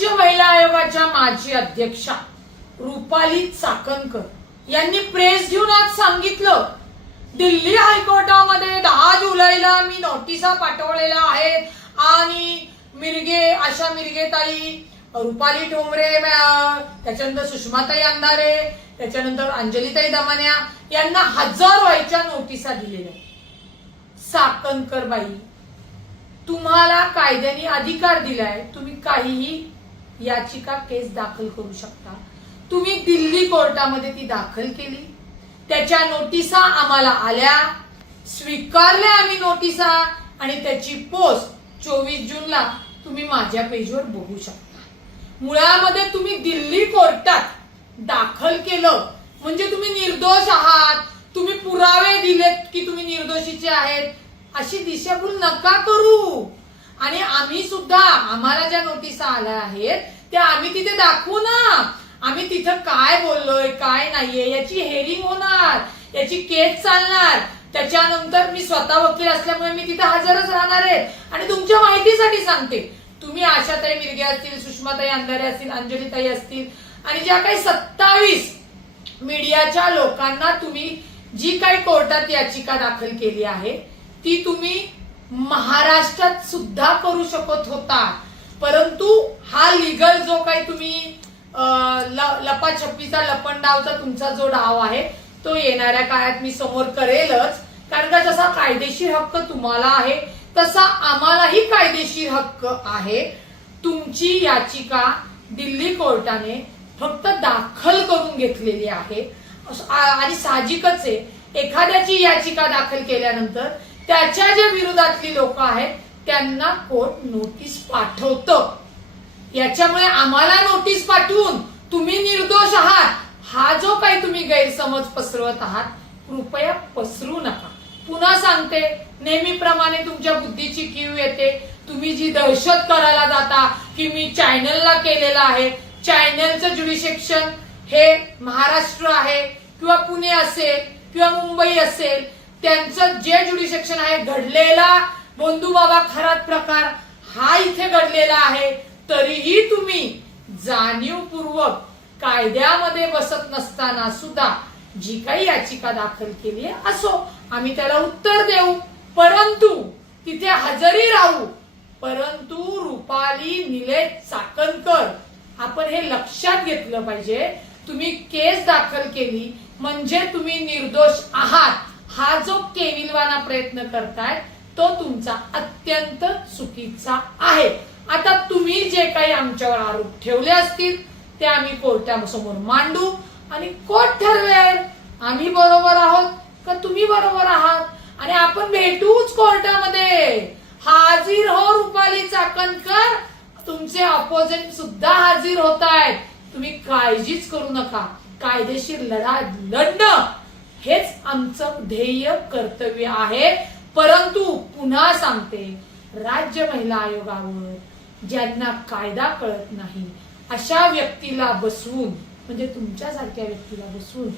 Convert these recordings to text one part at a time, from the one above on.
राज्य महिला आयोगाच्या माजी अध्यक्षा रुपाली चाकणकर यांनी प्रेस घेऊन आज सांगितलं, दिल्ली हायकोर्टामध्ये 10 जुलैला मी नोटिसा पाठवलेल्या आहेत आणि आशा मिरगेताई, रुपाली ठोंबरे, त्याच्यानंतर सुषमाताई अंधारे, त्याच्यानंतर अंजलीताई दमानिया यांना हजार व्हायच्या नोटिसा दिलेल्या. चाकणकर बाई, तुम्हाला कायद्याने अधिकार दिलाय, तुम्ही काहीही याचिका केस दाखल करू शकता. तुम्ही दिल्ली कोर्टामध्ये ती दाखल केली, त्याच्या नोटिसा आम्हाला आल्या, स्वीकारल्या आम्ही नोटिसा आणि त्याची पोस्ट 24 जूनला तुम्ही माझ्या पेजवर बघू शकता. मुळामध्ये तुम्ही दिल्ली कोर्टात दाखल केलं म्हणजे तुम्ही निर्दोष आहात, तुम्ही पुरावे दिलेत की तुम्ही निर्दोषीचे आहेत, अशी दिशाभूल नका करू. आणि आम्ही सुद्धा, आम्हाला ज्या नोटिसा आल्या आहेत त्या आम्ही तिथे दाखवू ना. आम्ही तिथं काय बोललोय काय नाहीये याची हेअरिंग होणार, याची केस चालणार. त्याच्यानंतर मी स्वतः वकील असल्यामुळे मी तिथे हजरच राहणार आहे. आणि तुमच्या माहितीसाठी सांगते, तुम्ही आशाताई मिरगे असतील, सुषमाताई अंधारे असतील, अंजलीताई असतील आणि ज्या काही 27 मीडियाच्या लोकांना तुम्ही जी काही कोर्टात याचिका दाखल केली आहे ती तुम्ही महाराष्ट्रात सुद्धा करू शकत होता. परंतु हा लिगल जो काही तुम्ही लपाछपीचा लपंडावचा तुमचा जो डाव आहे तो येणाऱ्या काळात मी समोर करेलच. कारण का जसा कायदेशीर हक्क तुम्हाला आहे तसा आम्हालाही कायदेशीर हक्क आहे. तुमची याचिका दिल्ली कोर्टाने फक्त दाखल करून घेतलेली आहे आणि साहजिकच आहे, एखाद्याची याचिका दाखल केल्यानंतर त्याच्या ज्या विरोधातली लोक आहेत त्यांना कोर्ट नोटीस पाठवतं. याच्यामुळे आम्हाला नोटीस पाठवून तुम्ही निर्दोष आहात हा जो काही तुम्ही गैरसमज पसरवत आहात, कृपया पसरू नका. पुन्हा सांगते, नेहमीप्रमाणे तुमच्या बुद्धीची कीव येते. तुम्ही जी दहशत करायला जाता की मी चॅनलला केलेलं आहे, चॅनलचं ज्युडिशिक्शन हे महाराष्ट्र आहे किंवा पुणे असेल किंवा मुंबई असेल, त्यांचं जे ज्युडिशिक्शन आहे, घडलेला बंधुबाबा खरात प्रकार हा इथे घडलेला आहे, तरीही तुम्ही जाणीवपूर्वक कायद्यामध्ये बसत नसताना सुद्धा जी काही याचिका दाखल केली आहे असो, आम्ही त्याला उत्तर देऊ, परंतु तिथे हजरी राहू. परंतु रुपाली निलेश चाकणकर, आपण हे लक्षात घेतलं पाहिजे, तुम्ही केस दाखल केली म्हणजे तुम्ही निर्दोष आहात हा जो केविलवाना प्रयत्न करताय तो तुमचा अत्यंत चुकीचा आहे. आता तुम्ही जे काही आमच्यावर आरोप ठेवले असतील ते आम्ही कोर्टासमोर मांडू आणि कोर्ट ठरवेल आम्ही बरोबर आहोत का तुम्ही बरोबर आहात. आणि आपण भेटूच कोर्टामध्ये. हाजीर हो रुपाली चाकणकर, तुमचे अपोजिट सुद्धा हाजीर होत आहेत. तुम्ही काळजीच करू नका. कायदेशीर लढा लढणं हेच आमचं ध्येय कर्तव्य आहे. परंतु पुन्हा सांगते, राज्य महिला आयोगावर ज्यांना कायदा कळत नाही अशा व्यक्तीला बसवून, म्हणजे तुमच्यासारख्या व्यक्तीला बसवून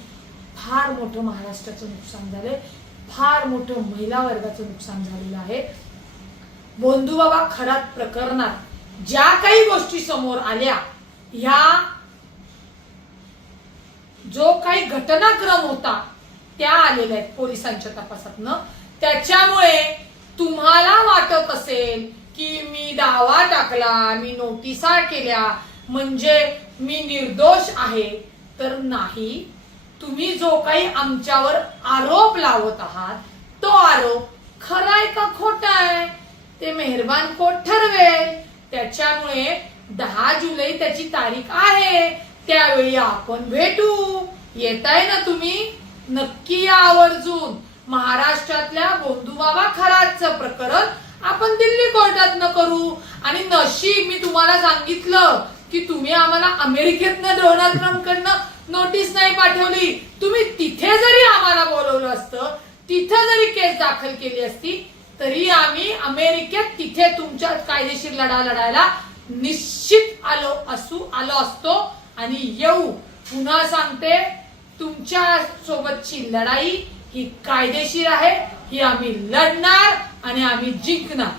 फार मोठं महाराष्ट्राचं नुकसान झालंय, फार मोठं महिला वर्गाचं नुकसान झालेलं आहे. बंधुबाबा खरात प्रकरणात ज्या काही गोष्टी समोर आल्या, ह्या जो काही घटनाक्रम होता त्या आलेल्या आहेत पोलिसांच्या तपासातनं. त्याच्यामुळे तुम्हाला वाटत असेल की मी दावा टाकला, मी नोटिसा केल्या म्हणजे मी निर्दोष आहे, तर नाही. तुम्ही जो काही आमच्यावर आरोप लावत आहात तो आरोप खरा आहे का खोटा आहे ते मेहरबान कोर्ट ठरवेल. त्याच्यामुळे 10 जुलै त्याची तारीख आहे, त्यावेळी आपण भेटू. येताय ना तुम्ही? नक्की या आवर्जून. महाराष्ट्रातल्या बंधुबाबा खरातचं प्रकरण आपण दिल्ली कोर्टात न करू. आणि नशीब मी तुम्हाला सांगितलं की तुम्ही आम्हाला अमेरिकेतनं डोनाल्ड ट्रम्प कडनं नोटीस नाही पाठवली. तुम्ही तिथे जरी आम्हाला बोलवलं असतं, तिथे जरी केस दाखल केली असती, तरी आम्ही अमेरिकेत तिथे तुमच्या कायदेशीर लढा लढायला निश्चित आलो असतो आणि येऊ. पुन्हा सांगते, तुमच्या सोबतची लढाई ही कायदेशीर आहे, ही आम्ही लढणार आणि आम्ही जिंकणार.